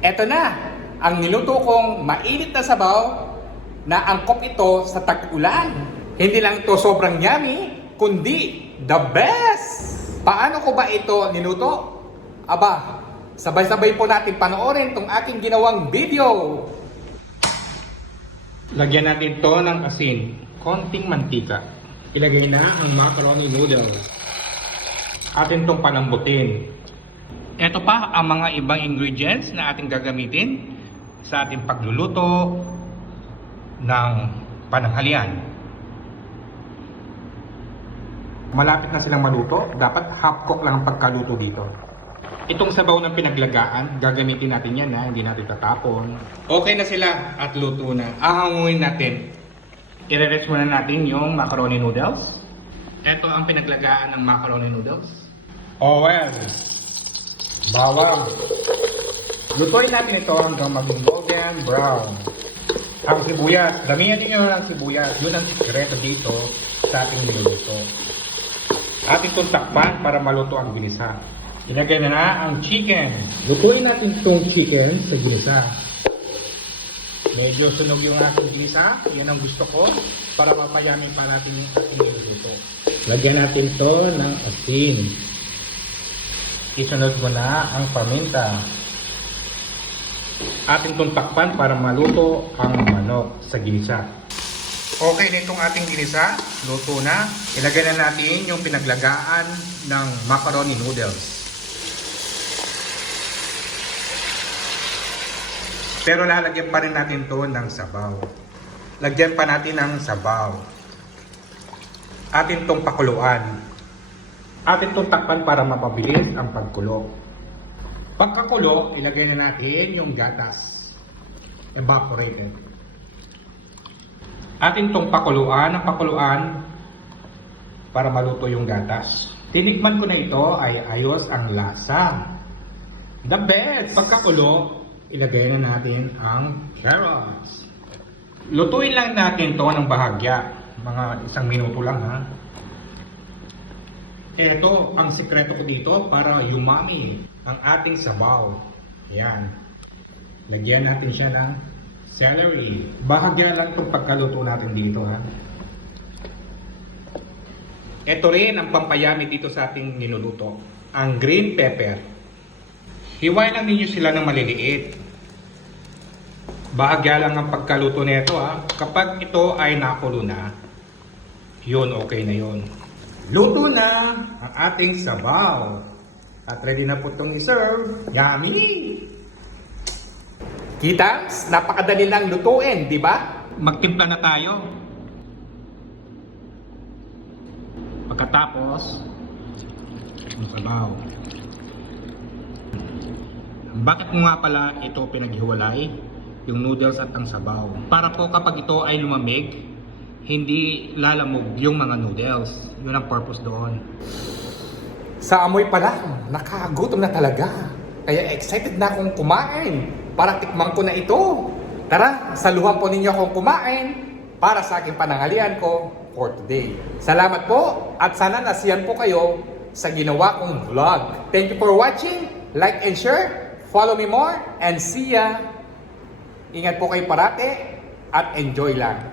Eto na, ang niluto kong mainit na sabaw na angkop ito sa tag-ulan. Hindi lang ito sobrang yummy, kundi the best! Paano ko ba ito niluto? Aba, sabay-sabay po natin panoorin itong aking ginawang video. Lagyan natin ito ng asin, konting mantika. Ilagay na ang macaroni noodles. Atin itong palambutin. Ito pa ang mga ibang ingredients na ating gagamitin sa ating pagluluto ng pananghalian. Malapit na silang maluto, dapat half cook lang ang pagkaluto dito. Itong sabaw ng pinaglagaan, gagamitin natin yan hindi natin tatapon. Okay na sila at luto na. Ahanguin natin. I-rest muna natin yung macaroni noodles. Ito ang pinaglagaan ng macaroni noodles. Oil. Bawang. Lutuin natin ito hanggang maging golden brown. Ang sibuyas, damihan niyo ng sibuyas. Yun ang sikreto dito sa ating niluluto. Ating itong takpan para maluto ang ginisa. Ilagay na ang chicken. Lutuin natin itong chicken sa ginisa. Medyo sunog yung ating ginisa. Yan ang gusto ko para mapayamin pa natin yung ating niluluto. Lagyan natin ito ng asin. Isunod mo na ang paminta. Ating itong takpan para maluto ang manok sa ginisa. Okay na itong ating ginisa. Luto na. Ilagay na natin yung pinaglagaan ng macaroni noodles. Pero lalagyan pa rin natin ito ng sabaw. Lagyan pa natin ng sabaw. Atin itong pakuluan. Atin itong takpan para mapabilis ang pagkulo. Pagkakulo, ilagay na natin yung gatas. Evaporated. Atin itong pakuluan para maluto yung gatas. Tinikman ko na ito ay ayos ang lasa. The best! Pagkakulo, ilagay na natin ang carrots. Lutuin lang natin ito ng bahagya. Mga 1 minuto lang ha. Ito ang sikreto ko dito para umami ang ating sabaw. Yan. Lagyan natin siya ng celery. Bahagya lang itong pagkaluto natin dito ha. Ito rin ang pampayami dito sa ating niluluto. Ang green pepper. Hiwain lang ninyo sila ng maliliit. Bahagya lang ang pagkaluto nito ha. Kapag ito ay nakulo na, yun okay na yun. Luto na ang ating sabaw. At ready na po itong i-serve. Yummy! Kitams, napakadali lang lutuin, di ba? Magtimpla na tayo. Pagkatapos, ang sabaw. Bakit mo nga pala ito pinaghiwalay? Yung noodles at ang sabaw. Para po kapag ito ay lumamig, hindi lalamog yung mga noodles. Yun ang purpose doon. Sa amoy pa lang, nakagutom na talaga. Kaya excited na akong kumain para tikman ko na ito. Tara, saluhan po ninyo akong kumain para sa aking pananghalian ko for today. Salamat po at sana nasiyan po kayo sa ginawa kong vlog. Thank you for watching. Like and share. Follow me more and see ya. Ingat po kayo parate at enjoy lang.